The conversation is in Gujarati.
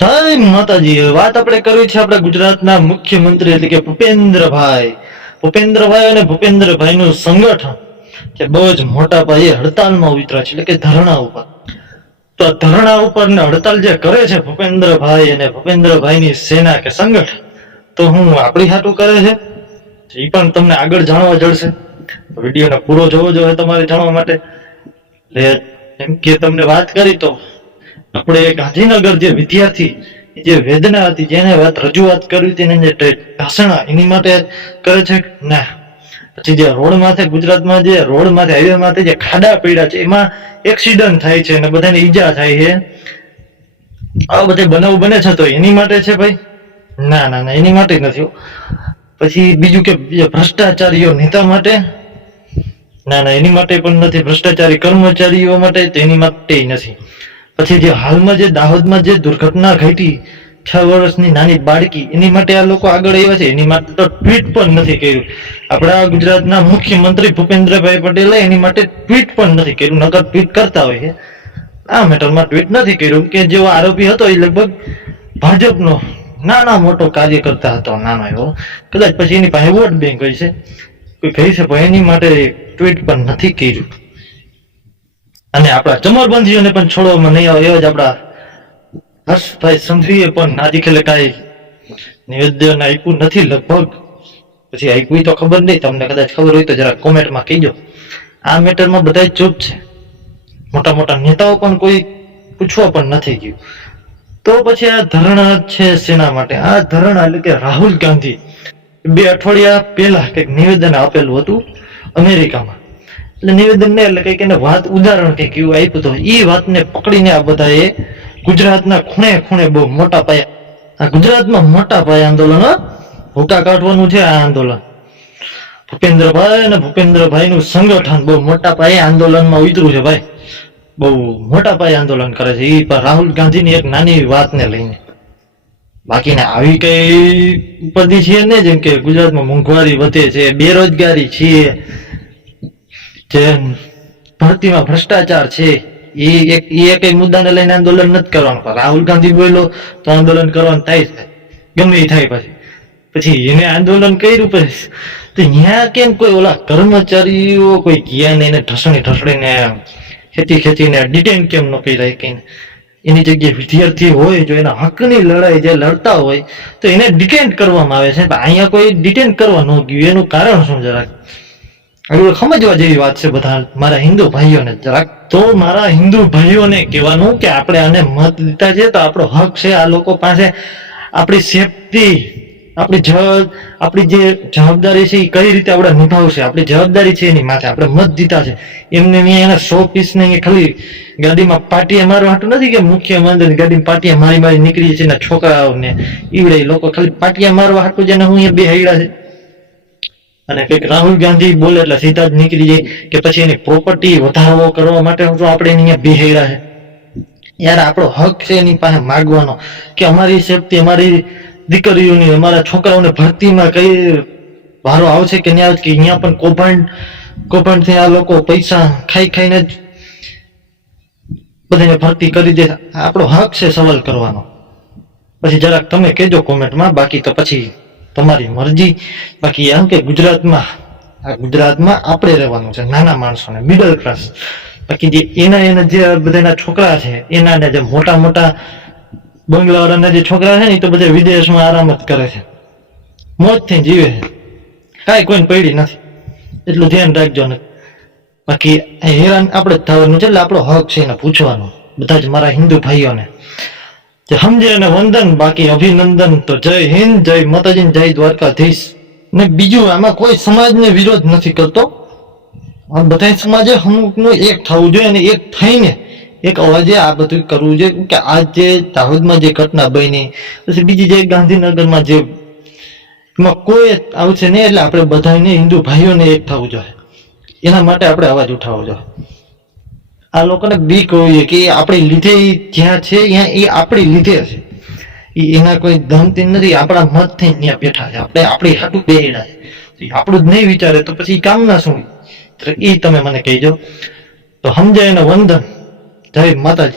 જય માતાજી. વાત આપણે કરવી છે આપણા ગુજરાતના મુખ્યમંત્રી એટલે કે ભૂપેન્દ્રભાઈ અને ભૂપેન્દ્રભાઈનું સંગઠન જે બહુ જ મોટા પાયે હડતાલમાં ઉતર્યા છે, એટલે કે ધરણા ઉપર. તો ધરણા ઉપર ને હડતાલ જે કરે છે ભૂપેન્દ્રભાઈ અને ભૂપેન્દ્રભાઈની સેના કે સંગઠન, તો હું આપણી હાટું કરે છે એ પણ તમને આગળ જાણવા જડશે. વિડીયોને પૂરો જોવો જોઈએ તમારે જાણવા માટે. એટલે એમ કે તમને વાત કરી તો આપણે ગાંધીનગર જે વિદ્યાર્થી જે વેદના હતી, જેને રજૂઆત કરી હતી, જે ભાષણા એની માટે કરે છે ના. પછી જે રોડ માથે ગુજરાતમાં જે રોડ માથે હાઈવે માથે જે ખાડા પડ્યા છે એમાં એક્સિડન્ટ થાય છે અને બધાને ઈજા થાય છે, આ બધા બનાવ બને છે, તો એની માટે છે ભાઈ? ના ના ના, એની માટે નથી. પછી બીજું કે ભ્રષ્ટાચારીઓ નેતા માટે? ના ના, એની માટે પણ નથી. ભ્રષ્ટાચારી કર્મચારીઓ માટે તો એની માટે નથી. પછી જે હાલમાં જે દાહોદમાં જે દુર્ઘટના ઘટી 6 વર્ષની નાની બાળકી, એની માટે આ લોકો આગળ આવ્યા છે? એની માટે તો ટ્વીટ પણ નથી કર્યું. આપણા ગુજરાતના મુખ્યમંત્રી ભૂપેન્દ્રભાઈ પટેલે એની માટે ટ્વીટ પણ નથી કર્યું. નકર ટ્વીટ કરતા હોય છે, આ મેટરમાં ટ્વીટ નથી કર્યું. કે જેવો આરોપી હતો એ લગભગ ભાજપનો નાના મોટો કાર્યકર્તા હતો, નાનો એવો. કદાચ પછી એની પાસે વોટ બેંક હોય છે, કોઈ કહી છે, પણ એની માટે ટ્વીટ પણ નથી કર્યું. અને આપણા ચમરબંધીઓને પણ છોડવામાં નહીં આવે એવા જ આપણા હર્ષભાઈ સંઘવીએ પણ આજી ખેલે કાંઈ નિવેદન આપ્યું નથી લગભગ. પછી આપ્યું તો ખબર નહીં, તમને કદાચ ખબર હોય તો જરા કોમેન્ટમાં કહીજો. આ મેટરમાં બધા ચૂપ છે, મોટા મોટા નેતાઓ પણ કોઈ પૂછવા પણ નથી ગયું. તો પછી આ ધરણા છે શેના માટે? આ ધરણા એટલે કે રાહુલ ગાંધી 2 અઠવાડિયા પહેલા કંઈક નિવેદન આપેલું હતું અમેરિકામાં. એટલે નિવેદન ને એટલે કઈક એને વાત ઉદાહરણ કંઈક એવું આપ્યું હતું. એ વાતને પકડીને આ બધાએ ગુજરાતના ખૂણે ખૂણે બહુ મોટા પાયે, આ ગુજરાતમાં મોટા પાયે આંદોલન ભૂકા કાઢવાનું છે. આ આંદોલન ભૂપેન્દ્રભાઈ અને ભૂપેન્દ્રભાઈનું સંગઠન બહુ મોટા પાયે આંદોલનમાં ઉતર્યું છે ભાઈ. બહુ મોટા પાયે આંદોલન કરે છે એ પણ રાહુલ ગાંધીની એક નાની વાતને લઈને. બાકીને આવી કઈ ઉપરથી છે ને, જેમ કે ગુજરાતમાં મોંઘવારી વધે છે, બેરોજગારી છે, જે ભરતીમાં ભ્રષ્ટાચાર છે, એ એક મુદ્દાને લઈને આંદોલન નથી કરવાનું. રાહુલ ગાંધી બોલ્યો તો આંદોલન કરવાનું થાય છે, ગમે એ થાય. પછી એને આંદોલન કર્યું પછી તો ત્યાં કેમ કોઈ ઓલા કર્મચારીઓ કોઈ ગયા ને એને ઠસડીને ખેંચીને ડિટેન કેમ ન કર્યા? કઈ એની જગ્યાએ વિદ્યાર્થી હોય, જો એના હકની લડાઈ જે લડતા હોય તો એને ડિટેન કરવામાં આવે છે. અહીંયા કોઈ ડિટેન કરવા ન ગયું, એનું કારણ શું? જરાક સમજવા જેવી વાત છે બધા મારા હિન્દુ ભાઈઓને જરાક. તો મારા હિન્દુ ભાઈઓને કહેવાનું કે આપણે આને મત દીધા છે તો આપણો હક છે. આ લોકો પાસે આપણી સેફટી, આપણી જે જવાબદારી છે એ કઈ રીતે આપણે નિભાવશે? આપણી જવાબદારી છે એની માથે. આપણે મત દીધા છે. એમને એના 100 પીસ ને ખાલી ગાડીમાં પાટીએ મારવા હાટું નથી કે મુખ્યમંત્રી ગાડીમાં પાટીએ મારી નીકળી છે એના છોકરાઓને ઈવડે લોકો ખાલી પાટીએ મારવા હાટું જેને હું બે હૈડા છે. અને કંઈક રાહુલ ગાંધી બોલે એટલે સીધા જ નીકળી જાય કે પછી એની પ્રોપર્ટી વધારો કરવા માટે તો આપણે અહીંયા બેહેડા છે. યાર, આપણો હક છે એની પાસે માગવાનો કે અમારી સેફટી, અમારી દીકરીઓની, અમારા છોકરાઓને ભરતીમાં કઈ વારો આવશે કે નહીં આવે, કે અહીંયા પણ કૌભાંડથી આ લોકો પૈસા ખાઈને જ બધાને ભરતી કરી દે. આપણો હક છે સવાલ કરવાનો. પછી જરાક તમે કહેજો કોમેન્ટમાં, બાકી તો પછી તમારી મરજી. બાકી એમ કે ગુજરાતમાં આપણે રહેવાનું છે, નાના માણસોને, મિડલ ક્લાસ. બાકી જે એના જે બધાના છોકરા છે, એના જે મોટા મોટા બંગલાવાળાના જે છોકરા છે ને, એ તો બધા વિદેશમાં આરામ જ કરે છે, મોજથી જીવે છે, કાંઈ કોઈને પડી નથી. એટલું ધ્યાન રાખજો ને. બાકી હેરાન આપણે જ થવાનું છે. એટલે આપણો હક છે એને પૂછવાનો, બધા જ મારા હિન્દુ ભાઈઓને સમજે અને વંદન. બાકી અભિનંદન. તો જય હિન્દ, જય માતાજી, જય દ્વારકાધીશ. ને બીજું, આમાં કોઈ સમાજને વિરોધ નથી કરતો. બધા સમાજે અમુકનું એક થવું જોઈએ અને એક થઈને એક અવાજે આ બધું કરવું જોઈએ. કે આ જે દાહોદમાં જે ઘટના બની, પછી બીજી જે ગાંધીનગરમાં જે, એમાં કોઈ આવશે નહીં. એટલે આપણે બધાને હિન્દુ ભાઈઓને એક થવું જોઈએ. એના માટે આપણે અવાજ ઉઠાવવો જોઈએ. આ લોકોને બીક હોય કે આપણી લીધે જ્યાં છે ત્યાં એ આપણી લીધે છે, એના કોઈ ધમતી નથી. આપણા મત થઈ ત્યાં બેઠા છે, આપણે આપણી હાટું બેડા છે. આપણું જ નહીં વિચારે તો પછી કામના શું? એ તમે મને કહીજો. તો સમજાય એને વંદન. જય માતાજી.